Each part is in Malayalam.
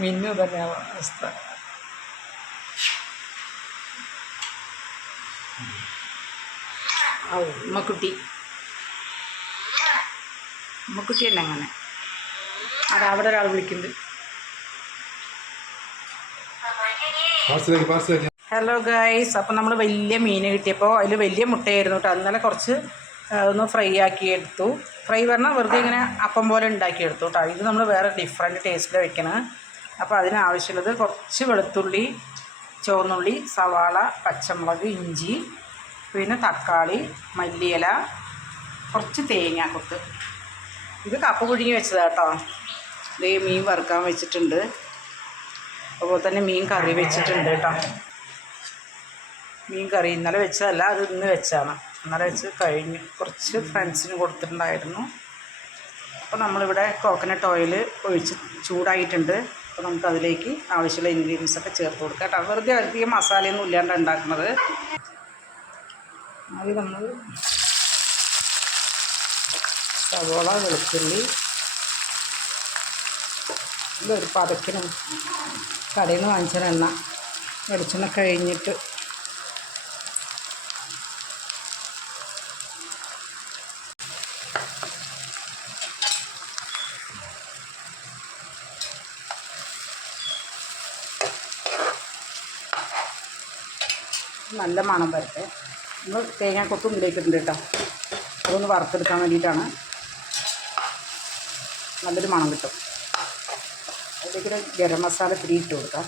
മിന്നു തന്നെ അവസ്ഥ ഓ ഉമ്മക്കുട്ടി. ഉമ്മക്കുട്ടി തന്നെ അങ്ങനെ? അത് അവിടെ ഒരാൾ വിളിക്കുന്നുണ്ട്. ഹലോ ഗൈസ് അപ്പം നമ്മൾ വലിയ മീൻ കിട്ടിയപ്പോൾ അതിൽ വലിയ മുട്ടയായിരുന്നു കേട്ടോ. അന്നലെ കുറച്ച് ഒന്ന് ഫ്രൈ ആക്കി എടുത്തു. ഫ്രൈ പറഞ്ഞാൽ വെറുതെ ഇങ്ങനെ അപ്പം പോലെ ഉണ്ടാക്കി എടുത്തു കേട്ടോ. ഇത് നമ്മൾ വേറെ ഡിഫറെന്റ് ടേസ്റ്റിൽ വെക്കണം. അപ്പോൾ അതിനാവശ്യമുള്ളത് കുറച്ച് വെളുത്തുള്ളി ചുവന്നുള്ളി സവാള പച്ചമുളക് ഇഞ്ചി പിന്നെ തക്കാളി മല്ലിയില കുറച്ച് തേങ്ങ കൊത്ത്. ഇത് കപ്പ് പുഴുങ്ങി വെച്ചതാട്ടോ ഇത് മീൻ വറുക്കാൻ വെച്ചിട്ടുണ്ട്. അതുപോലെ തന്നെ മീൻ കറി വെച്ചിട്ടുണ്ട് കേട്ടോ. മീൻ കറി ഇന്നലെ വെച്ചതല്ല അത് ഇന്ന് വെച്ചാണ്. ഇന്നലെ വെച്ച് കഴിഞ്ഞു. കുറച്ച് ഫ്രണ്ട്സിന് കൊടുത്തിട്ടുണ്ടായിരുന്നു. അപ്പോൾ നമ്മളിവിടെ കോക്കനട്ട് ഓയിൽ ഒഴിച്ച് ചൂടായിട്ടുണ്ട്. അപ്പോൾ നമുക്ക് അതിലേക്ക് ആവശ്യമുള്ള ഇൻഗ്രീഡിയൻസ് ഒക്കെ ചേർത്ത് കൊടുക്കാം കേട്ടോ. വെറുതെ അധികം മസാലയൊന്നും ഇല്ലാണ്ട് ഉണ്ടാക്കുന്നത്. അത് നമ്മൾ സവോള വെളുത്തുള്ളി ഇതൊരു പതക്കിനും കടയിൽ നിന്ന് വാങ്ങിച്ച എണ്ണ. വെളിച്ചെണ്ണ കഴിഞ്ഞിട്ട് നല്ല മണം വരട്ടെ. നമ്മൾ തേങ്ങാക്കൊത്തും ഇതിലേക്ക് ഇട്ടുണ്ട് കേട്ടോ അതൊന്ന് വറുത്തെടുക്കാൻ വേണ്ടിയിട്ടാണ്. നല്ലൊരു മണം കിട്ടും. അതിലേക്ക് ഗരം മസാല തിരി ഇട്ട് കൊടുക്കാം.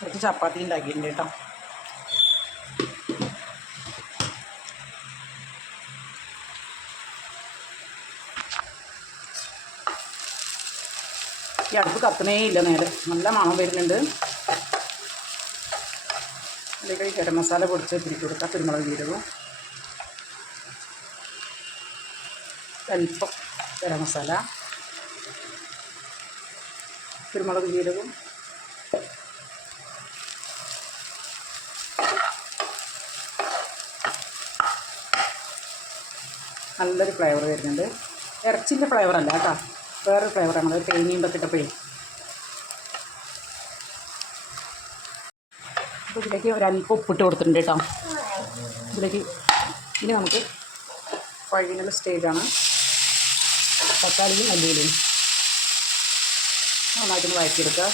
കുറച്ച് ചപ്പാത്തി ഉണ്ടാക്കിയിട്ടുണ്ട് കേട്ടോ ഈ അടുപ്പ് കത്തണേ ഇല്ല നേരെ. നല്ല മണം വരുന്നുണ്ട്. അതിലേക്ക് ഈ ഗരം മസാല പൊടിച്ച് തിരിച്ചു കൊടുക്കാം കുരുമുളക് ജീരകവും അല്പം ഗരം മസാല കുരുമുളക് ജീരകവും നല്ലൊരു ഫ്ലേവർ വരുന്നുണ്ട്. ഇറച്ചിന്റെ ഫ്ലേവർ അല്ല കേട്ടോ. വേറൊരു ഫ്ലേവറാണ്. തേങ്ങയും പത്തിട്ടപ്പോഴേ അപ്പോൾ ഇതിലേക്ക് ഒരല്പം ഉപ്പിട്ട് കൊടുത്തിട്ടുണ്ട് കേട്ടോ. ഇതിലേക്ക് ഇനി നമുക്ക് ഫൈനൽ സ്റ്റേജാണ് തക്കാളിയും മല്ലിയിലയും. നന്നായിട്ടൊന്ന് വഴറ്റിയെടുക്കുക.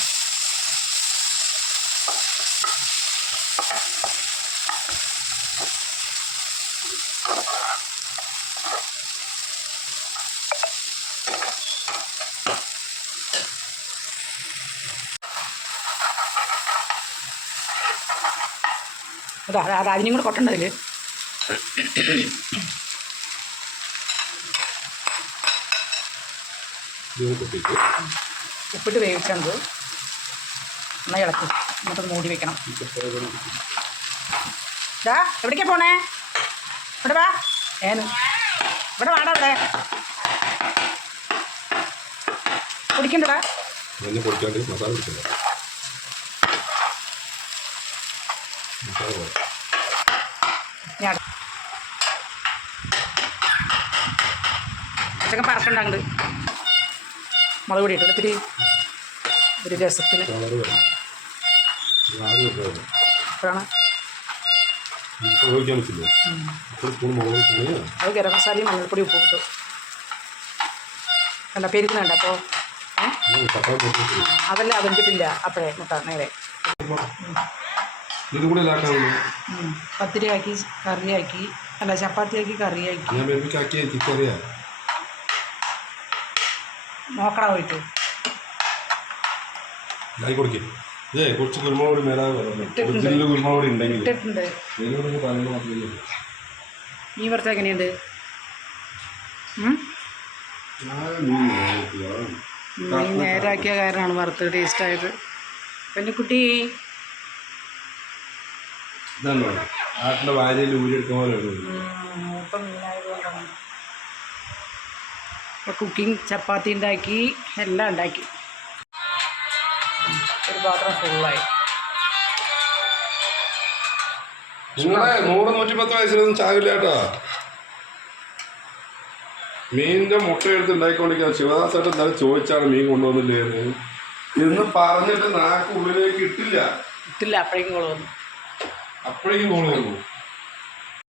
അതാ അത് അതിനും കൂടെ കൊട്ടണ്ടതിൽ ഉപ്പിട്ട് വേവിച്ചത് നന്നായി ഇളക്കി. എന്നിട്ട് മൂടി വെക്കണം. ഇതാ എവിടേക്കാ പോണേ? ഇവിടെ വാ. ഏന്. ഇവിടെ വാടാ ഇവിടെ കുടിക്കണ്ടടാ മസാല പിടിക്കണ്ട ഉച്ചക്കം പറക്കണ്ടാണ്ട് മുളക് പൊടി ഇട്ടു ഒത്തിരി ഒരു രസത്തിന് അപ്പോഴാണ്. അത് ഗരം മസാലയും മഞ്ഞൾപ്പൊടി ഉപ്പ് ഇട്ടു. കണ്ട പെരുക്കുന്നുണ്ട് അപ്പോൾ അതല്ല അതിന്റെ അതല്ല അപ്പോഴേ മുട്ട നേരെ. ഇതും കൂടെ. പത്തിരിയാക്കി കറിയാക്കി അല്ല ചപ്പാത്തിയാക്കി കറിയാക്കി. ഞാൻ വേവിക്കാക്കിയ തിക്കറിയാം നോക്കട പോയിട്ട്. ഇതായി കൊടുക്കും. ഇതേ കുറച്ച് കുരുമുളക് മേലാതെ. ഒറിജിനൽ കുരുമുളക് ഉണ്ടെങ്കിൽ. പറയുന്നത് മാത്രമേ എങ്ങനെയുണ്ട്? മീൻ നേരാക്കിയ. കാരണമാണ് വറുത്ത് ടേസ്റ്റ് ആയത്. പിന്നെ കുട്ടി ഇതാണോ? ആട്ടിന്റെ വാരിയിൽ ഊരിയെടുക്കുന്ന പോലെ കുക്കിംഗ് ചപ്പാത്തി ഉണ്ടാക്കി എല്ലാം ഉണ്ടാക്കി. ഒരു പാത്രം ഫുള്ളായി നിങ്ങളെ നൂറ് നൂറ്റി പത്ത് വയസ്സിലൊന്നും ചാകില്ല കേട്ടോ. മീനിന്റെ മുട്ട എടുത്ത് ഉണ്ടായിക്കൊണ്ടിരിക്കുക ശിവദാസേട്ടൻ തന്നെ ചോദിച്ചാണ് മീൻ കൊണ്ടുവന്നില്ലേ എന്ന്. പറഞ്ഞിട്ട് നാക്ക് ഉള്ളിലേക്ക് ഇട്ടില്ല. ഇട്ടില്ല അപ്പോഴേക്കും കൊളു വന്നു അപ്പോഴേക്കും കോള് വന്നു